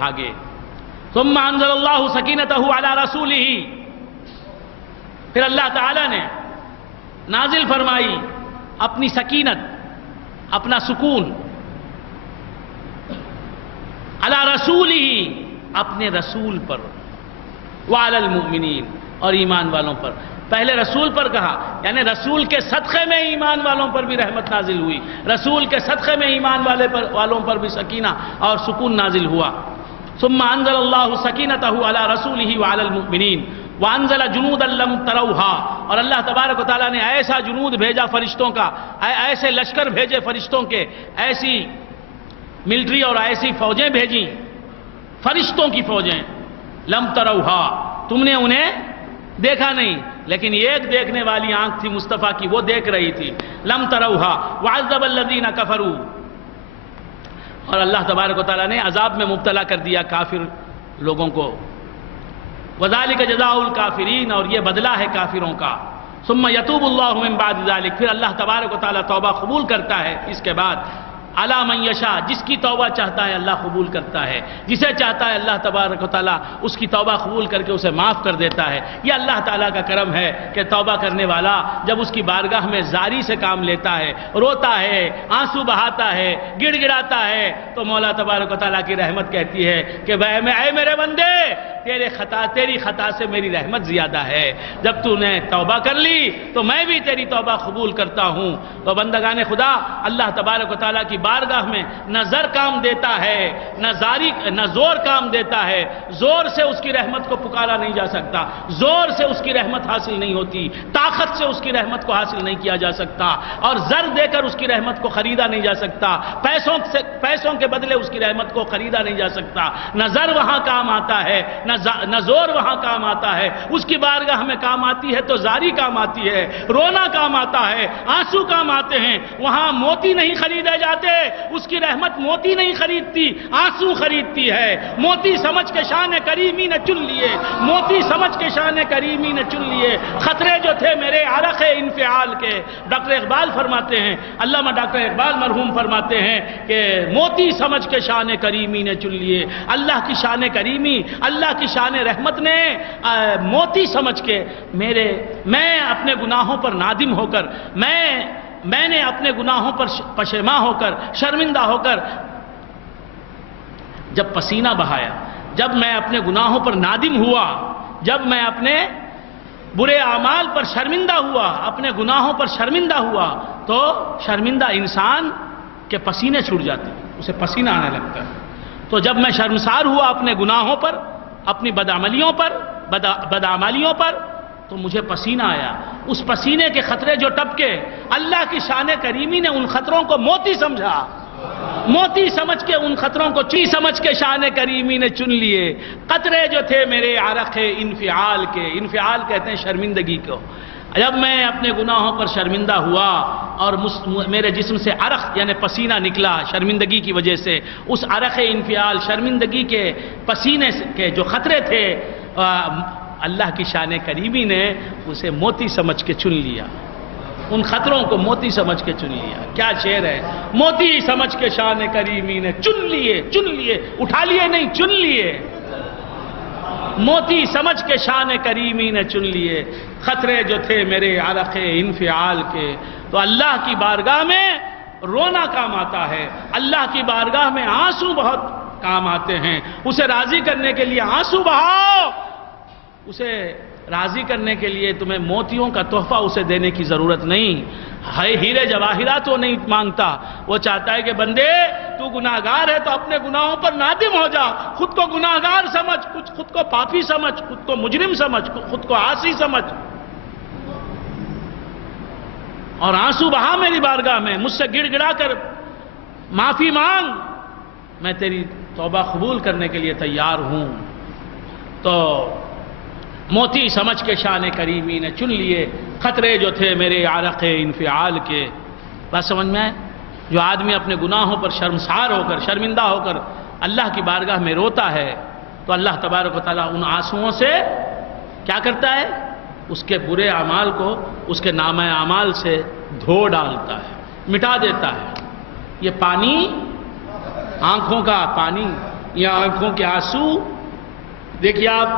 بھاگے۔ ثم انزل اللہ سکینتہ علی رسولہ، پھر اللہ تعالیٰ نے نازل فرمائی اپنی سکینت، اپنا سکون، علی رسولہ، اپنے رسول پر، وعلی المؤمنین، اور ایمان والوں پر۔ پہلے رسول پر کہا، یعنی رسول کے صدقے میں ایمان والوں پر بھی رحمت نازل ہوئی، رسول کے صدقے میں ایمان والوں پر بھی سکینہ اور سکون نازل ہوا۔ ثم انزل اللہ سکینتہ علی رسولہ وعلی المؤمنین وانزل جنودا لم تروها، اور اللہ تبارک و تعالیٰ نے ایسا جنود بھیجا فرشتوں کا، ایسے لشکر بھیجے فرشتوں کے، ایسی ملٹری اور ایسی فوجیں بھیجیں، فرشتوں کی فوجیں، لم تروها، تم نے انہیں دیکھا نہیں، لیکن ایک دیکھنے والی آنکھ تھی مصطفیٰ کی، وہ دیکھ رہی تھی، لم تروها وعذب الذین کفروا، اور اللہ تبارک و تعالیٰ نے عذاب میں مبتلا کر دیا کافر لوگوں کو، وذالک جزاء الکافرین، اور یہ بدلہ ہے کافروں کا۔ ثم یتوب اللہ من بعد ذلک، پھر اللہ تبارک و تعالیٰ توبہ قبول کرتا ہے اس کے بعد، علی من یشاء، جس کی توبہ چاہتا ہے اللہ قبول کرتا ہے، جسے چاہتا ہے اللہ تبارک و تعالیٰ اس کی توبہ قبول کر کے اسے معاف کر دیتا ہے۔ یہ اللہ تعالیٰ کا کرم ہے کہ توبہ کرنے والا جب اس کی بارگاہ میں زاری سے کام لیتا ہے، روتا ہے، آنسو بہاتا ہے، گڑ گڑاتا ہے، تو مولا تبارک و تعالیٰ کی رحمت کہتی ہے کہ اے میرے بندے، تیری خطا سے میری رحمت زیادہ ہے، جب تو نے توبہ کر لی تو میں بھی تیری توبہ قبول کرتا ہوں۔ تو بندگان خدا، اللہ تبارک و تعالیٰ کی بارگاہ میں نہ زر کام دیتا ہے، نہ زور کام دیتا ہے، زور سے اس کی رحمت کو پکارا نہیں جا سکتا، زور سے اس کی رحمت حاصل نہیں ہوتی، طاقت سے اس کی رحمت کو حاصل نہیں کیا جا سکتا، اور زر دے کر اس کی رحمت کو خریدا نہیں جا سکتا، پیسوں کے بدلے اس کی رحمت کو خریدا نہیں جا سکتا۔ نہ زر وہاں کام آتا ہے، نہ زور وہاں کام آتا ہے، اس کی بارگاہ میں کام آتی ہے تو زاری کام آتی ہے، رونا کام آتا ہے، آنسو کام آتے ہیں، وہاں موتی نہیں خریدے جاتے، اس کی رحمت موتی نہیں خریدتی، آنسو خریدتی ہے۔ موتی سمجھ کے شان کریمی نے چن لیے، موتی سمجھ کے شان کریمی نے چن لیے، خطرے جو تھے میرے عرق انفعال کے۔ ڈاکٹر اقبال فرماتے ہیں، علامہ ڈاکٹر اقبال مرحوم فرماتے ہیں کہ موتی سمجھ کے شان کریمی نے چن لیے، اللہ کی شان کریمی، اللہ کی شان رحمت نے موتی سمجھ کے میں اپنے گناہوں پر نادم ہو کر، میں نے اپنے گناہوں پر پشیماں ہو کر، شرمندہ ہو کر جب پسینہ بہایا، جب میں اپنے گناہوں پر نادم ہوا، جب میں اپنے برے اعمال پر شرمندہ ہوا، اپنے گناہوں پر شرمندہ ہوا، تو شرمندہ انسان کے پسینے چھوٹ جاتے ہیں، اسے پسینہ آنے لگتا ہے۔ تو جب میں شرمسار ہوا اپنے گناہوں پر، اپنی بدعمالیوں پر، تو مجھے پسینہ آیا، اس پسینے کے خطرے جو ٹپکے، اللہ کی شان کریمی نے ان خطروں کو موتی سمجھا، موتی سمجھ کے ان خطروں کو چی سمجھ کے شان کریمی نے چن لیے۔ قطرے جو تھے میرے عرق انفعال کے، انفعال کہتے ہیں شرمندگی کو، جب میں اپنے گناہوں پر شرمندہ ہوا اور میرے جسم سے عرق یعنی پسینہ نکلا شرمندگی کی وجہ سے، اس عرق انفعال، شرمندگی کے پسینے کے جو خطرے تھے، اللہ کی شان کریمی نے اسے موتی سمجھ کے چن لیا، ان خطروں کو موتی سمجھ کے چن لیا۔ کیا شعر ہے، موتی سمجھ کے شان کریمی نے چن لیے، اٹھا لیے نہیں، چن لیے، موتی سمجھ کے شان کریمی نے چن لیے، خطرے جو تھے میرے عرق انفعال کے۔ تو اللہ کی بارگاہ میں رونا کام آتا ہے، اللہ کی بارگاہ میں آنسو بہت کام آتے ہیں، اسے راضی کرنے کے لیے آنسو بہاؤ، اسے راضی کرنے کے لیے تمہیں موتیوں کا تحفہ اسے دینے کی ضرورت نہیں ہے، ہیرے جواہرات وہ نہیں مانگتا، وہ چاہتا ہے کہ بندے تو گناہگار ہے تو اپنے گناہوں پر نادم ہو جا، خود کو گناہگار سمجھ، خود کو پاپی سمجھ، خود کو مجرم سمجھ، خود کو عاصی سمجھ، اور آنسو بہا میری بارگاہ میں، مجھ سے گڑ گڑا کر معافی مانگ، میں تیری توبہ قبول کرنے کے لیے تیار ہوں۔ تو موتی سمجھ کے شان کریمی نے چن لیے، خطرے جو تھے میرے عرق انفعال کے۔ بات سمجھ میں آئے؟ جو آدمی اپنے گناہوں پر شرمسار ہو کر، شرمندہ ہو کر اللہ کی بارگاہ میں روتا ہے، تو اللہ تبارک و تعالیٰ ان آنسوؤں سے کیا کرتا ہے؟ اس کے برے اعمال کو اس کے نامہ اعمال سے دھو ڈالتا ہے، مٹا دیتا ہے۔ یہ پانی، آنکھوں کا پانی یا آنکھوں کے آنسو. دیکھیے آپ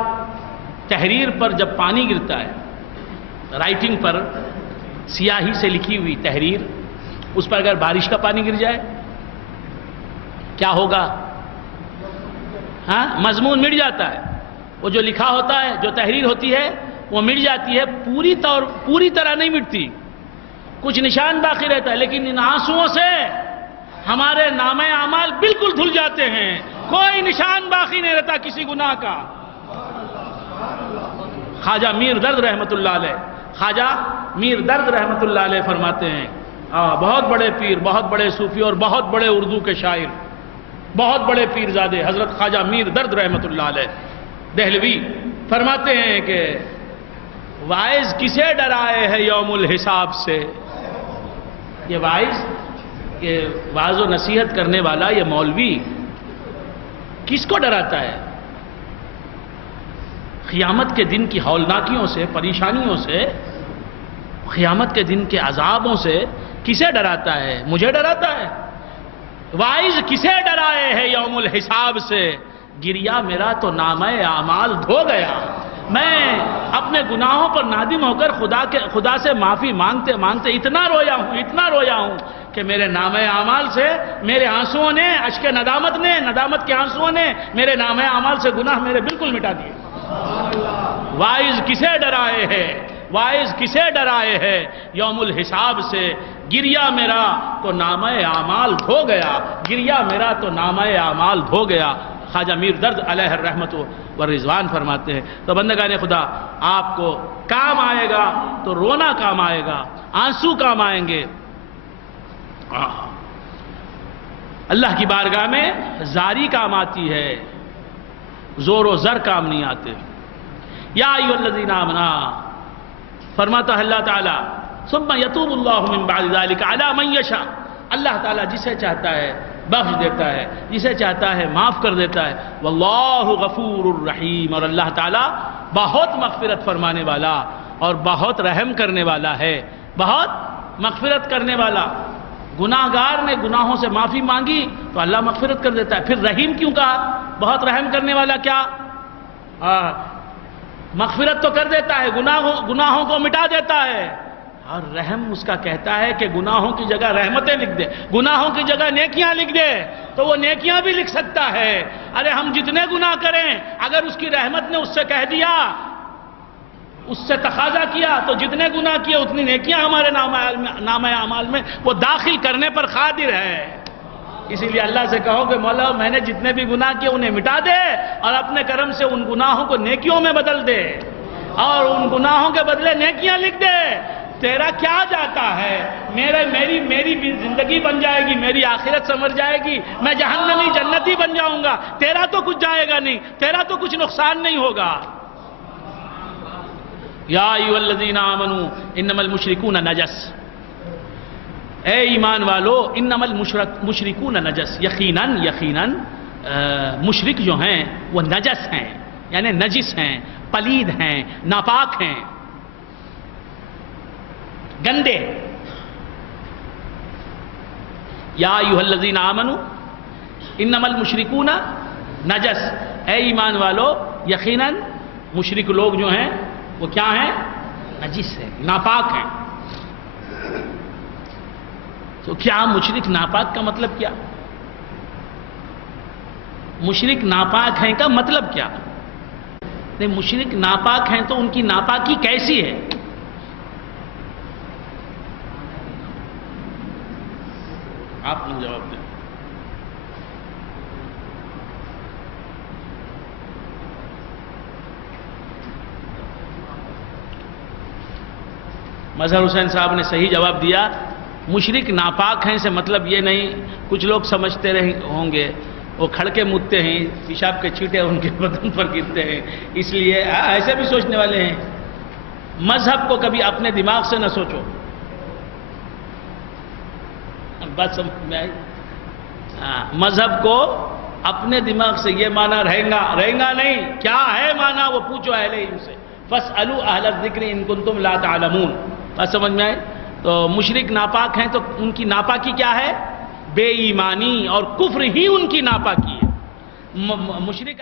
تحریر پر جب پانی گرتا ہے، رائٹنگ پر سیاہی سے لکھی ہوئی تحریر، اس پر اگر بارش کا پانی گر جائے کیا ہوگا؟ ہاں، مضمون مٹ جاتا ہے. وہ جو لکھا ہوتا ہے، جو تحریر ہوتی ہے وہ مٹ جاتی ہے، پوری طرح نہیں مٹتی، کچھ نشان باقی رہتا ہے، لیکن ان آنسوؤں سے ہمارے نامہ اعمال بالکل دھل جاتے ہیں، کوئی نشان باقی نہیں رہتا کسی گناہ کا. خواجہ میر درد رحمت اللہ علیہ، خواجہ میر درد رحمت اللہ علیہ فرماتے ہیں، بہت بڑے پیر، بہت بڑے صوفی اور بہت بڑے اردو کے شاعر، بہت بڑے پیرزادے حضرت خواجہ میر درد رحمت اللہ علیہ دہلوی فرماتے ہیں کہ واعظ کسے ڈرائے ہے یوم الحساب سے. یہ واعظ، یہ واعظ و نصیحت کرنے والا، یہ مولوی کس کو ڈراتا ہے؟ قیامت کے دن کی ہولناکیوں سے، پریشانیوں سے، قیامت کے دن کے عذابوں سے کسے ڈراتا ہے؟ مجھے ڈراتا ہے. واعظ کسے ڈرائے ہے یوم الحساب سے، گریا میرا تو نامہ اعمال دھو گیا. میں اپنے گناہوں پر نادم ہو کر خدا سے معافی مانگتے مانگتے اتنا رویا ہوں کہ میرے نامہ اعمال سے، میرے آنسوؤں نے، اشک ندامت کے آنسوؤں نے میرے نامہ اعمال سے گناہ میرے بالکل مٹا دیے. واعظ کسے ڈرائے ہے، واعظ کسے ڈرائے ہے یوم الحساب سے، گریا میرا تو نامہ اعمال دھو گیا، گریا میرا تو نامہ اعمال دھو گیا. خواجہ میر درد علیہ الرحمت و رضوان فرماتے ہیں. تو بندگان خدا، آپ کو کام آئے گا تو رونا کام آئے گا، آنسو کام آئیں گے. اللہ کی بارگاہ میں زاری کام آتی ہے، زور و زر کام نہیں آتے. یا ایھا الذین آمنوا، فرماتا ہے اللہ تعالیٰ، ثم یتوب اللہ من بعد ذلک علی من یشاء، اللہ تعالیٰ جسے چاہتا ہے بخش دیتا ہے، جسے چاہتا ہے معاف کر دیتا ہے. واللہ غفور الرحیم، اور اللہ تعالیٰ بہت مغفرت فرمانے والا اور بہت رحم کرنے والا ہے، بہت مغفرت کرنے والا. گناہگار نے گناہوں سے معافی مانگی تو اللہ مغفرت کر دیتا ہے. پھر رحیم کیوں کہا؟ بہت رحم کرنے والا کیا؟ مغفرت تو کر دیتا ہے، گناہوں کو مٹا دیتا ہے، اور رحم اس کا کہتا ہے کہ گناہوں کی جگہ رحمتیں لکھ دے، گناہوں کی جگہ نیکیاں لکھ دے. تو وہ نیکیاں بھی لکھ سکتا ہے. ارے ہم جتنے گناہ کریں، اگر اس کی رحمت نے اس سے کہہ دیا، اس سے تقاضا کیا، تو جتنے گناہ کیے اتنی نیکیاں ہمارے نامہ اعمال میں وہ داخل کرنے پر قادر ہے. اسی لیے اللہ سے کہو کہ مولا میں نے جتنے بھی گناہ کیے انہیں مٹا دے، اور اپنے کرم سے ان گناہوں کو نیکیوں میں بدل دے، اور ان گناہوں کے بدلے نیکیاں لکھ دے. تیرا کیا جاتا ہے؟ میری زندگی بن جائے گی، میری آخرت سنور جائے گی، میں جہنمی جنتی بن جاؤں گا. تیرا تو کچھ جائے گا نہیں، تیرا تو کچھ نقصان نہیں ہوگا. یا ایھا الذین آمنوا انما المشرکون نجس، اے ایمان والو، انما المشرکون نجس، یقیناً مشرک جو ہیں وہ نجس ہیں، یعنی نجس ہیں، پلید ہیں، ناپاک ہیں، گندے. یا ایھا الذین آمنوا انما المشرکون نجس، اے ایمان والو، یقیناً مشرک لوگ جو ہیں وہ کیا ہیں؟ نجس ہیں، ناپاک ہیں. تو کیا مشرک ناپاک کا مطلب کیا؟ مشرک ناپاک ہیں کا مطلب کیا؟ نہیں، مشرک ناپاک ہیں تو ان کی ناپاکی کیسی ہے؟ آپ نے جواب دیں. مظہر حسین صاحب نے صحیح جواب دیا. مشرک ناپاک ہیں سے مطلب یہ نہیں، کچھ لوگ سمجھتے رہے ہوں گے وہ کھڑکے مودتے ہیں، پیشاب کے چھینٹے ان کے بدن پر گرتے ہیں، اس لیے ایسے بھی سوچنے والے ہیں. مذہب کو کبھی اپنے دماغ سے نہ سوچو. بات سمجھ میں آئی؟ مذہب کو اپنے دماغ سے یہ معنی رہیں گا نہیں. کیا ہے معنی وہ پوچھو اہل علم سے. فاسألوا اہل الذکر ان کنتم لا تعلمون. بات سمجھ میں آئی؟ تو مشرک ناپاک ہیں تو ان کی ناپاکی کیا ہے؟ بے ایمانی اور کفر ہی ان کی ناپاکی ہے. مشرک